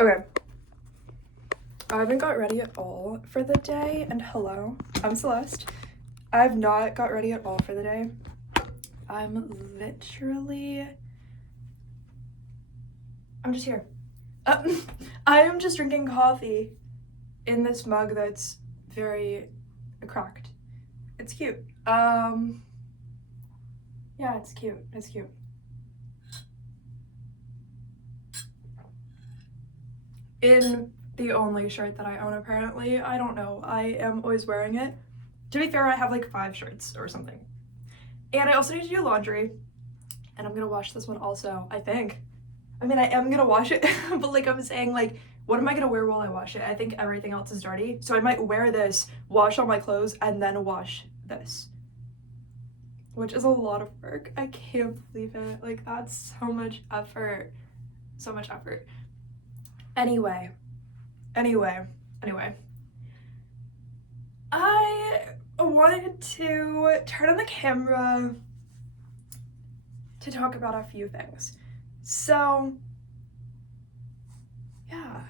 Okay. I haven't got ready at all for the day, and hello, I'm Celeste. I have not got ready at all for the day. I'm just here. I am just drinking coffee in this mug that's very cracked. It's cute. Yeah, it's cute. It's cute. In the only shirt that I own, apparently. I don't know. I am always wearing it. To be fair, I have like 5 shirts or something. And I also need to do laundry. And I'm gonna wash this one also, I think. I mean, I am gonna wash it, but like I'm saying, like, what am I gonna wear while I wash it? I think everything else is dirty. So I might wear this, wash all my clothes, and then wash this. Which is a lot of work. I can't believe it. Like, that's so much effort. So much effort. Anyway. I wanted to turn on the camera to talk about a few things. So, yeah.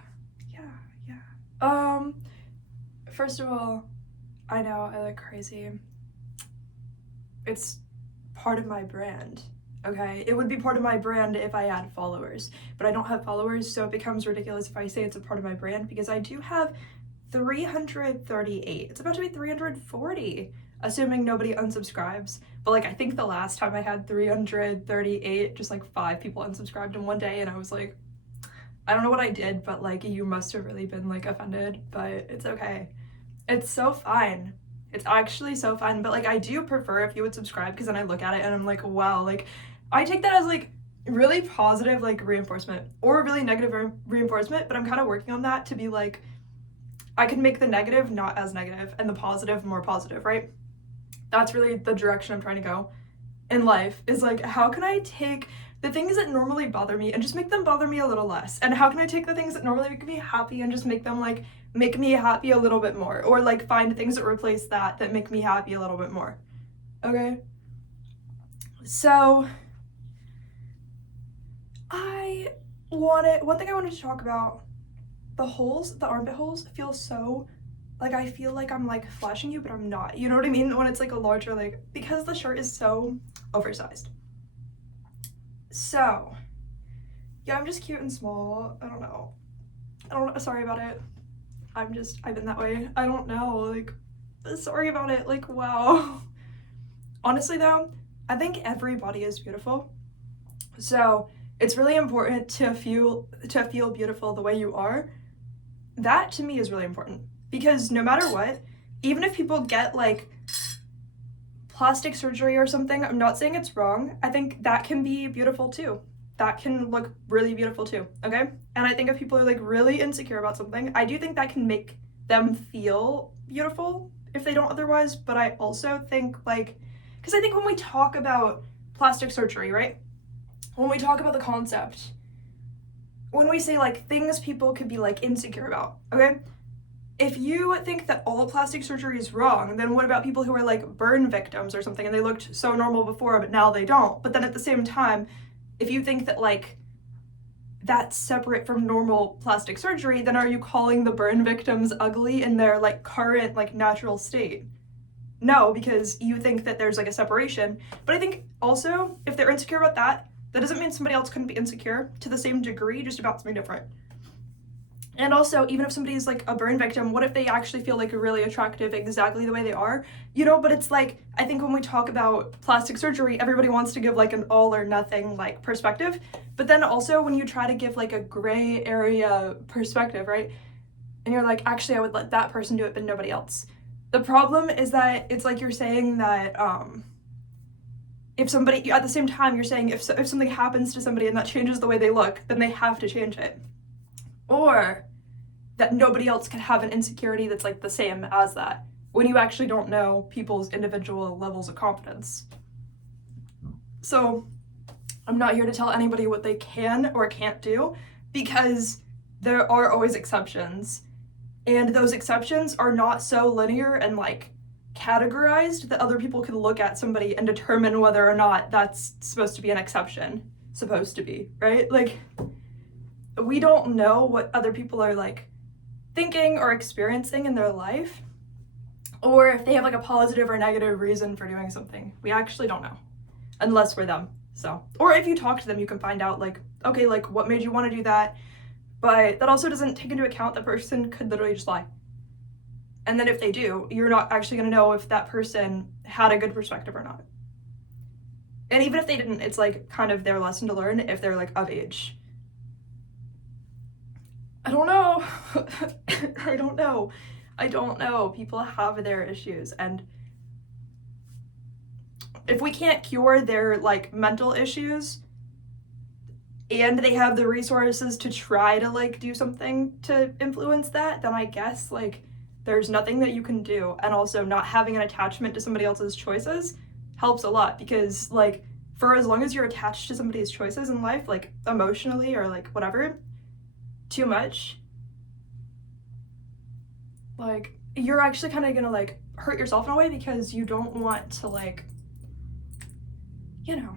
First of all, I know I look crazy. It's part of my brand, okay? It would be part of my brand if I had followers, but I don't have followers, so it becomes ridiculous if I say it's a part of my brand because I do have 338. It's about to be 340, assuming nobody unsubscribes. But like, I think the last time I had 338, just like 5 people unsubscribed in one day, and I was like, I don't know what I did, but like, you must have really been like offended, but it's okay. It's so fine. It's actually so fun, but like I do prefer if you would subscribe because then I look at it and I'm like, wow, like I take that as like really positive like reinforcement or really negative reinforcement, but I'm kind of working on that to be like, I can make the negative not as negative and the positive more positive, right? That's really the direction I'm trying to go in life, is like, how can I take the things that normally bother me and just make them bother me a little less? And how can I take the things that normally make me happy and just make them like make me happy a little bit more, or like find things that replace that make me happy a little bit more. Okay, so one thing I wanted to talk about, the armpit holes feel so like, I feel like I'm like flashing you, but I'm not, you know what I mean, when it's like a larger, like, because the shirt is so oversized. So yeah, I'm just cute and small. I don't know, sorry about it. I've been that way. I don't know, like, sorry about it, like, wow. Honestly though, I think everybody is beautiful. So it's really important to feel beautiful the way you are. That to me is really important because no matter what, even if people get like plastic surgery or something, I'm not saying it's wrong. I think that can be beautiful too. That can look really beautiful too, okay? And I think if people are like really insecure about something, I do think that can make them feel beautiful if they don't otherwise. But I also think like, because I think when we talk about plastic surgery, right? When we talk about the concept, when we say like things people could be like insecure about, okay? If you think that all plastic surgery is wrong, then what about people who are like burn victims or something and they looked so normal before, but now they don't? But then at the same time, if you think that like that's separate from normal plastic surgery, then are you calling the burn victims ugly in their like current like natural state? No, because you think that there's like a separation. But I think also if they're insecure about that doesn't mean somebody else couldn't be insecure to the same degree, just about something different. And also, even if somebody's like a burn victim, what if they actually feel like really attractive exactly the way they are? You know, but it's like, I think when we talk about plastic surgery, everybody wants to give like an all or nothing like perspective. But then also when you try to give like a gray area perspective, right? And you're like, actually, I would let that person do it, but nobody else. The problem is that it's like you're saying that if somebody, at the same time, you're saying if something happens to somebody and that changes the way they look, then they have to change it. Or that nobody else can have an insecurity that's like the same as that, when you actually don't know people's individual levels of confidence. So I'm not here to tell anybody what they can or can't do, because there are always exceptions, and those exceptions are not so linear and like categorized that other people can look at somebody and determine whether or not that's supposed to be an exception. Supposed to be, right? Like, we don't know what other people are like thinking or experiencing in their life, or if they have like a positive or negative reason for doing something. We actually don't know, unless we're them. So, or if you talk to them, you can find out like, okay, like what made you want to do that? But that also doesn't take into account the person could literally just lie. And then if they do, you're not actually going to know if that person had a good perspective or not. And even if they didn't, it's like kind of their lesson to learn if they're like of age. I don't know. I don't know. People have their issues, and if we can't cure their like mental issues and they have the resources to try to like do something to influence that, then I guess like there's nothing that you can do. And also not having an attachment to somebody else's choices helps a lot, because like for as long as you're attached to somebody's choices in life, like emotionally or like whatever, too much, like you're actually kind of gonna like hurt yourself in a way, because you don't want to like, you know,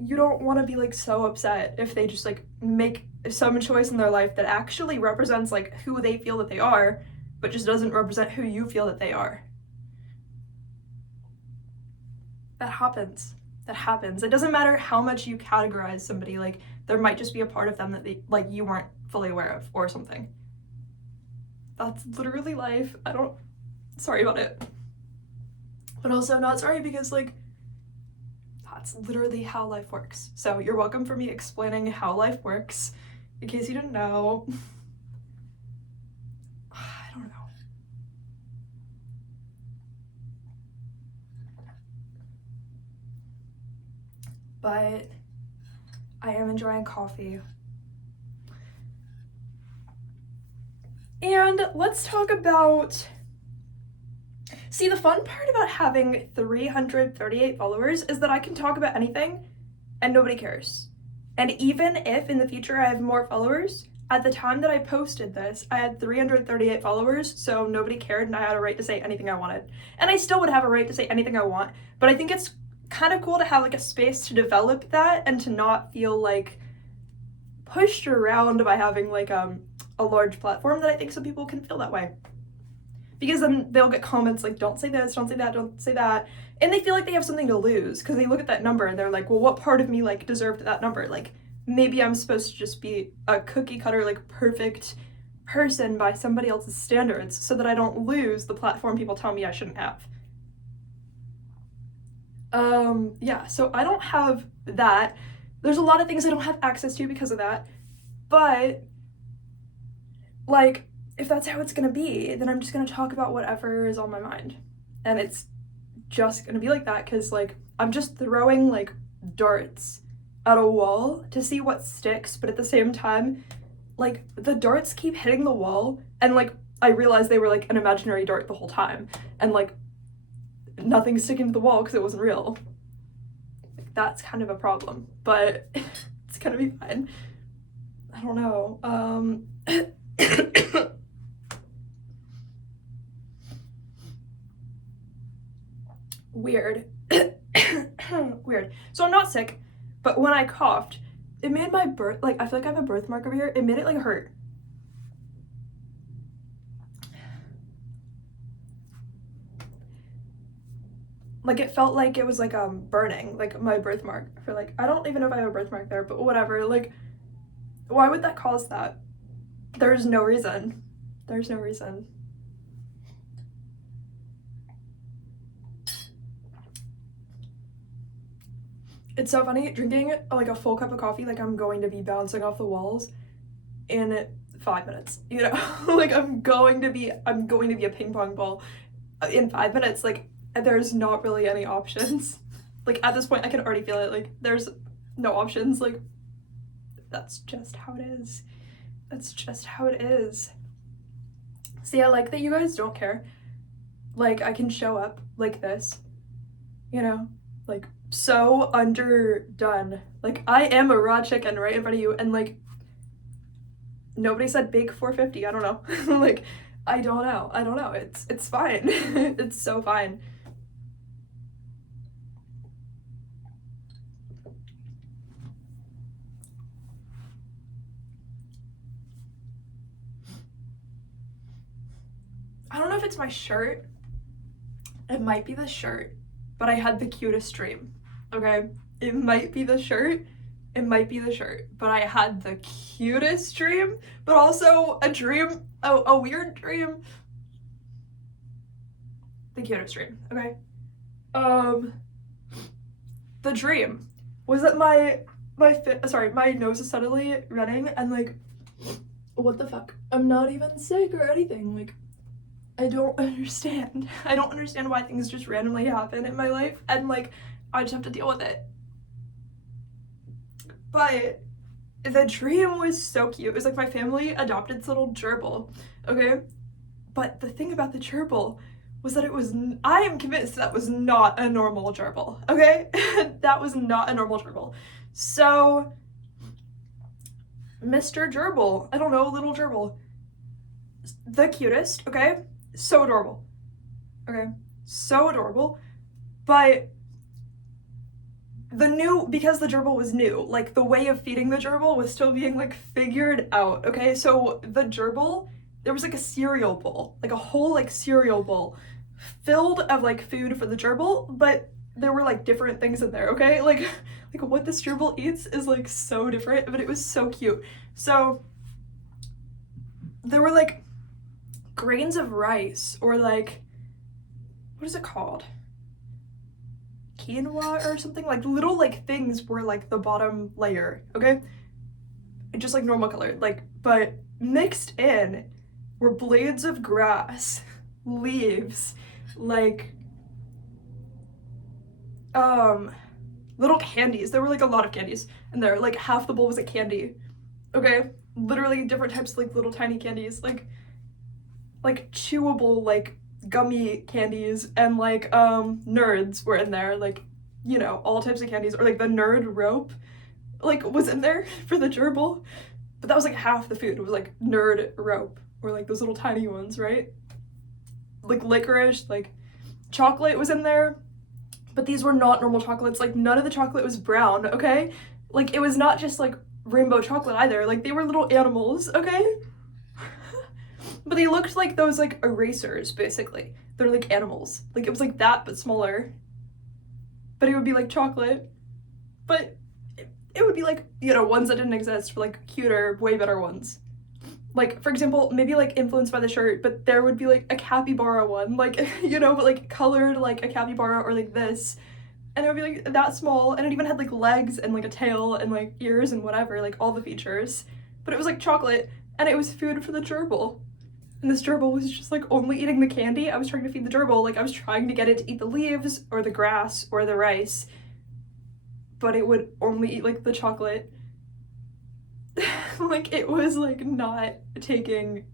you don't want to be like so upset if they just like make some choice in their life that actually represents like who they feel that they are, but just doesn't represent who you feel that they are. That happens. It doesn't matter how much you categorize somebody, like there might just be a part of them that they like you weren't fully aware of or something. That's literally life. Sorry about it. But also not sorry, because like that's literally how life works. So you're welcome for me explaining how life works, in case you didn't know. I don't know. But I am enjoying coffee. And let's talk about... See, the fun part about having 338 followers is that I can talk about anything and nobody cares. And even if in the future I have more followers, at the time that I posted this, I had 338 followers, so nobody cared and I had a right to say anything I wanted. And I still would have a right to say anything I want, but I think it's kind of cool to have like a space to develop that and to not feel like pushed around by having like a large platform, that I think some people can feel that way. Because then they'll get comments like, don't say this, don't say that, don't say that. And they feel like they have something to lose because they look at that number and they're like, well, what part of me like deserved that number? Like maybe I'm supposed to just be a cookie cutter, like perfect person by somebody else's standards so that I don't lose the platform people tell me I shouldn't have. Yeah, so I don't have that. There's a lot of things I don't have access to because of that. But like, if that's how it's gonna be, then I'm just gonna talk about whatever is on my mind. And it's just gonna be like that, because like I'm just throwing like darts at a wall to see what sticks, but at the same time, like the darts keep hitting the wall, and like I realized they were like an imaginary dart the whole time, and like nothing's sticking to the wall because it wasn't real. Like, that's kind of a problem, but it's gonna be fine. I don't know. Weird. Weird. So I'm not sick, but when I coughed, it made my like I feel like I have a birthmark over here. It made it like hurt. Like it felt like it was like burning, like my birthmark for like, I don't even know if I have a birthmark there, but whatever. Like, why would that cause that? There's no reason. There's no reason. It's so funny drinking like a full cup of coffee, like I'm going to be bouncing off the walls in 5 minutes, you know. Like I'm going to be a ping pong ball in 5 minutes. Like there's not really any options. Like at this point I can already feel it. Like there's no options. Like that's just how it is. That's just how it is. See, I like that you guys don't care. Like I can show up like this, you know, like so underdone. Like I am a raw chicken right in front of you, and like nobody said big 450. I don't know. Like I don't know. It's fine. It's so fine. if it's my shirt. It might be the shirt, but I had the cutest dream, okay? It might be the shirt, it might be the shirt, but I had the cutest dream, but also a dream, a weird dream. The cutest dream, okay? The dream was that my nose is suddenly running and like, what the fuck? I'm not even sick or anything, like, I don't understand. I don't understand why things just randomly happen in my life, and like, I just have to deal with it. But the dream was so cute. It was like my family adopted this little gerbil, okay? But the thing about the gerbil was that I am convinced that was not a normal gerbil, okay? That was not a normal gerbil. So, Mr. Gerbil, I don't know, little gerbil, the cutest, okay? So adorable, okay? So adorable, but because the gerbil was new, like the way of feeding the gerbil was still being like figured out, okay? So the gerbil, there was like a cereal bowl, like a whole like cereal bowl filled of like food for the gerbil, but there were like different things in there, okay? Like what this gerbil eats is like so different, but it was so cute. So there were like grains of rice, or like, what is it called? Quinoa or something, like little like things were like the bottom layer, okay? Just like normal color, like, but mixed in were blades of grass, leaves, like, little candies. There were like a lot of candies in there, like half the bowl was a candy, okay? Literally different types of like little tiny candies, like chewable, like gummy candies, and like nerds were in there, like, you know, all types of candies, or like the nerd rope like was in there for the gerbil, but that was like half the food. It was like nerd rope, or like those little tiny ones, right? Like licorice, like chocolate was in there, but these were not normal chocolates. Like none of the chocolate was brown, okay? Like it was not just like rainbow chocolate either, like they were little animals, okay? But they looked like those like erasers, basically. They're like animals. Like it was like that, but smaller. But it would be like chocolate. But it would be like, you know, ones that didn't exist, for like cuter, way better ones. Like, for example, maybe like influenced by the shirt, but there would be like a capybara one, like, you know, but like colored like a capybara, or like this. And it would be like that small, and it even had like legs and like a tail and like ears and whatever, like all the features. But it was like chocolate, and it was food for the gerbil. And this gerbil was just like only eating the candy. I was trying to feed the gerbil, like I was trying to get it to eat the leaves or the grass or the rice, but it would only eat like the chocolate. Like it was like not taking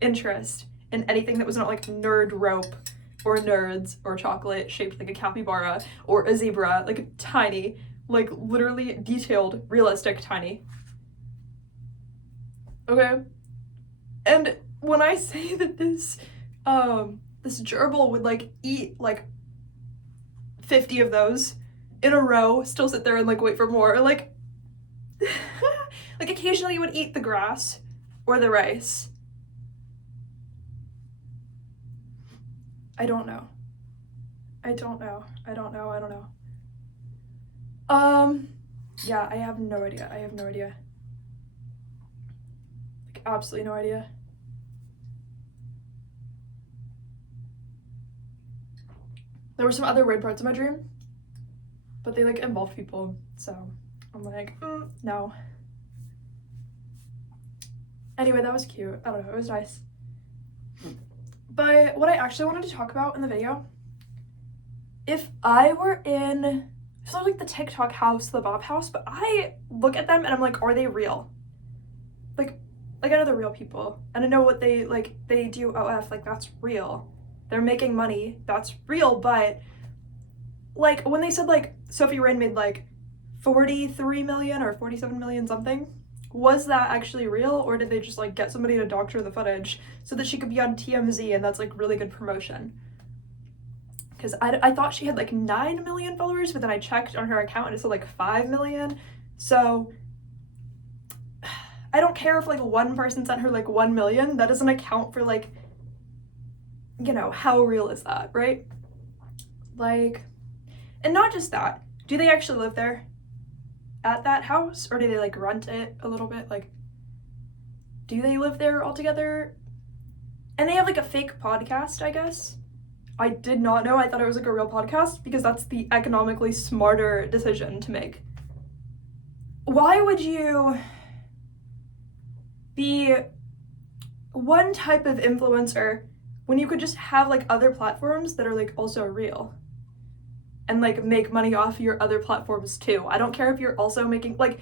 interest in anything that was not like nerd rope or nerds or chocolate shaped like a capybara or a zebra, like tiny, like literally detailed, realistic tiny. Okay? And when I say that this gerbil would like eat like 50 of those in a row, still sit there and like wait for more, like like occasionally you would eat the grass or the rice. I don't know. Yeah, I have no idea. Like absolutely no idea. There were some other weird parts of my dream, but they like involved people, so I'm like, no. Anyway, that was cute. I don't know, it was nice. But what I actually wanted to talk about in the video, if I were in sort of like the TikTok house, the Bob house, but I look at them and I'm like, are they real? Like I know they're real people, and I know what they do OF, like that's real. They're making money, that's real, but like when they said like Sophie Rain made like 43 million or 47 million something, was that actually real, or did they just like get somebody to doctor the footage so that she could be on TMZ and that's like really good promotion? Because I thought she had like 9 million followers, but then I checked on her account and it said like 5 million. So I don't care if like one person sent her like 1 million, that doesn't account for like you know, how real is that, right? Like, and not just that, do they actually live there at that house, or do they like rent it a little bit? Like, do they live there all together? And they have like a fake podcast, I guess. I did not know. I thought it was like a real podcast because that's the economically smarter decision to make. Why would you be one type of influencer when you could just have like other platforms that are like also real and like make money off your other platforms too? I don't care if you're also making, like,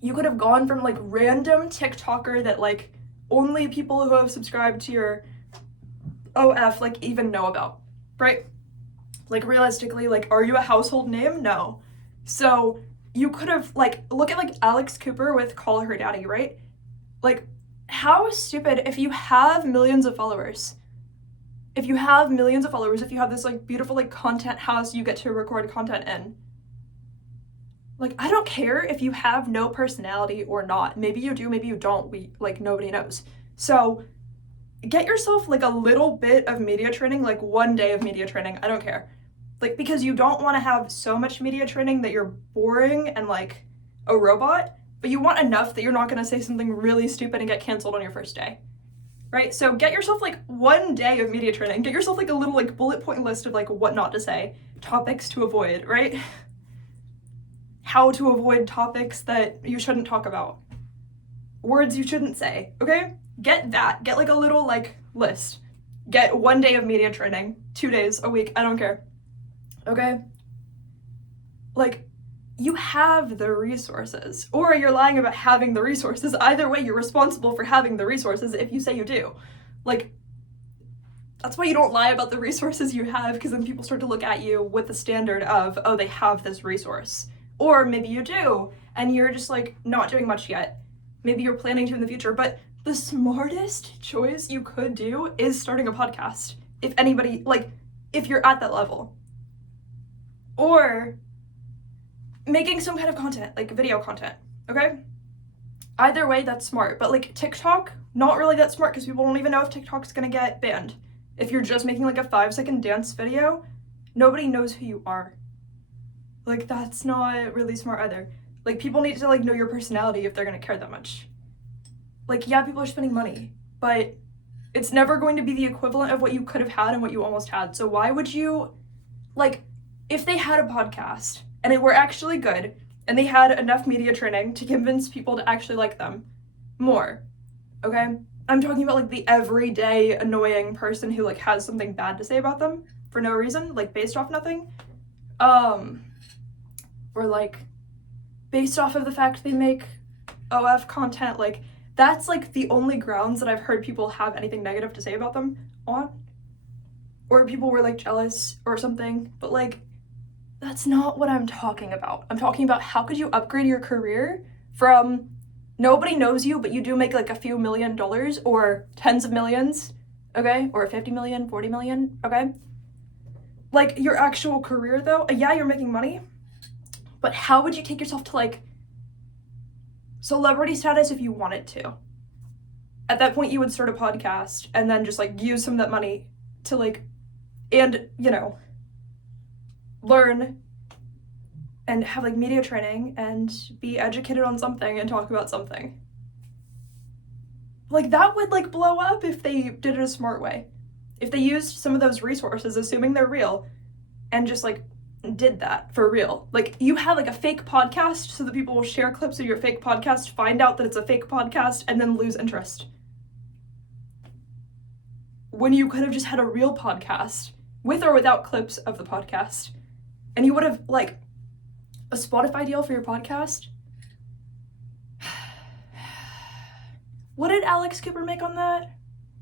you could have gone from like random TikToker that like only people who have subscribed to your OF like even know about, right? Like, realistically, like, are you a household name? No. So you could have, like, look at like Alex Cooper with Call Her Daddy, right? Like, how stupid, if you have millions of followers, if you have this like beautiful like content house you get to record content in, like, I don't care if you have no personality or not. Maybe you do, maybe you don't. Nobody knows. So get yourself like a little bit of media training, like 1 day of media training. I don't care. Like, because you don't want to have so much media training that you're boring and like a robot, but you want enough that you're not going to say something really stupid and get canceled on your first day, right? So get yourself like 1 day of media training. Get yourself like a little like bullet point list of like what not to say, topics to avoid, right? How to avoid topics that you shouldn't talk about, words you shouldn't say, okay? Get that. Get like a little like list. Get 1 day of media training, 2 days a week, I don't care, okay? Like, you have the resources, or you're lying about having the resources. Either way, you're responsible for having the resources if you say you do. Like, that's why you don't lie about the resources you have, because then people start to look at you with the standard of, oh, they have this resource. Or maybe you do, and you're just like not doing much yet. Maybe you're planning to in the future, but the smartest choice you could do is starting a podcast. If anybody, like, if you're at that level. Or making some kind of content, like video content, okay? Either way, that's smart. But like TikTok, not really that smart, because people don't even know if TikTok's gonna get banned. If you're just making like a 5-second dance video, nobody knows who you are. Like, that's not really smart either. Like, people need to like know your personality if they're gonna care that much. Like, yeah, people are spending money, but it's never going to be the equivalent of what you could have had and what you almost had. So why would you, like, if they had a podcast and it were actually good and they had enough media training to convince people to actually like them more, okay? I'm talking about like the everyday annoying person who like has something bad to say about them for no reason, like based off nothing. Or like based off of the fact they make OF content. Like, that's like the only grounds that I've heard people have anything negative to say about them on. Or people were like jealous or something, but like, that's not what I'm talking about. I'm talking about how could you upgrade your career from nobody knows you, but you do make like a few $1 million or tens of millions, okay? Or 50 million, 40 million, okay? Like, your actual career though, yeah, you're making money, but how would you take yourself to like celebrity status if you wanted to? At that point, you would start a podcast and then just like use some of that money to like, and you know, learn and have like media training and be educated on something and talk about something. Like, that would like blow up if they did it a smart way. If they used some of those resources, assuming they're real, and just like did that for real. Like, you have like a fake podcast so that people will share clips of your fake podcast, find out that it's a fake podcast, and then lose interest. When you could have just had a real podcast with or without clips of the podcast. And you would have like a Spotify deal for your podcast. What did Alex Cooper make on that?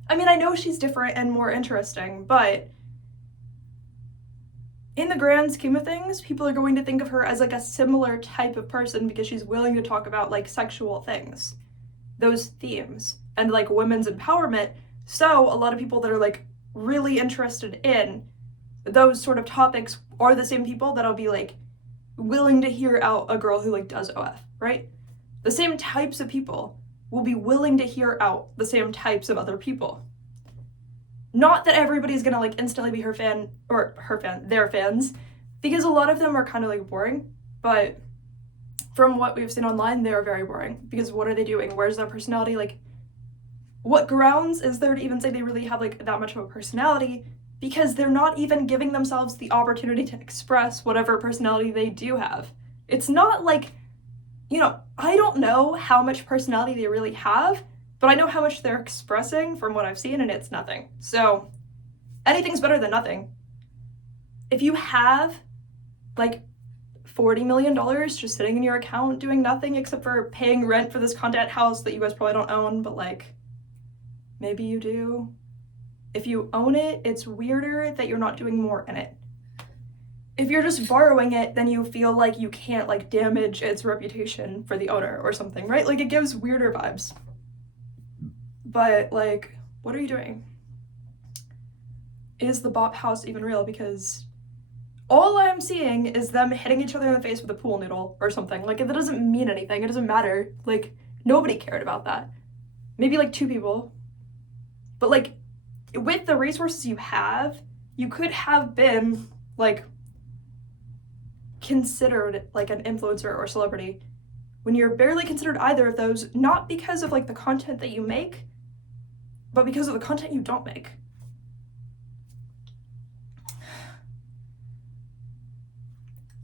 I mean, I know she's different and more interesting, but in the grand scheme of things, people are going to think of her as like a similar type of person because she's willing to talk about like sexual things, those themes, and like women's empowerment. So a lot of people that are like really interested in those sort of topics are the same people that'll be like willing to hear out a girl who like does OF, right? The same types of people will be willing to hear out the same types of other people. Not that everybody's gonna like instantly be their fans, because a lot of them are kind of like boring, but from what we've seen online, they are very boring. Because what are they doing? Where's their personality? Like, what grounds is there to even say they really have like that much of a personality? Because they're not even giving themselves the opportunity to express whatever personality they do have. It's not like, I don't know how much personality they really have, but I know how much they're expressing from what I've seen, and it's nothing. So anything's better than nothing. If you have like $40 million just sitting in your account doing nothing except for paying rent for this content house that you guys probably don't own, but like maybe you do. If you own it, it's weirder that you're not doing more in it. If you're just borrowing it, then you feel like you can't like damage its reputation for the owner or something, right? Like it gives weirder vibes. But like, what are you doing? Is the bop house even real? Because all I'm seeing is them hitting each other in the face with a pool noodle or something. Like, that doesn't mean anything. It doesn't matter. Like, nobody cared about that. Maybe like 2 people. But like, with the resources you have, you could have been like considered like an influencer or celebrity when you're barely considered either of those, not because of like the content that you make, but because of the content you don't make.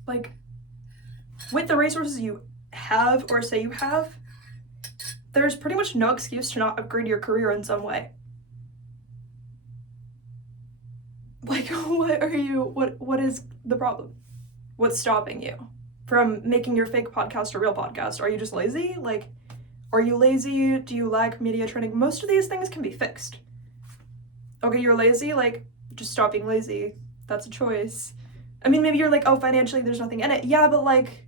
Like, with the resources you have or say you have, there's pretty much no excuse to not upgrade your career in some way. Like, what is the problem? What's stopping you from making your fake podcast a real podcast? Are you just lazy? Like, are you lazy? Do you lack media training? Most of these things can be fixed. Okay, you're lazy, like, just stop being lazy. That's a choice. I mean, maybe you're like, oh, financially there's nothing in it. Yeah, but like,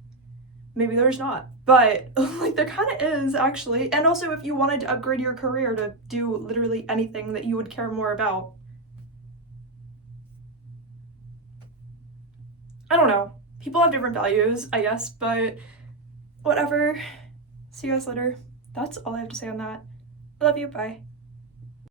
maybe there's not. But like, there kind of is, actually. And also, if you wanted to upgrade your career to do literally anything that you would care more about, I don't know. People have different values, I guess, but whatever. See you guys later. That's all I have to say on that. I love you. Bye.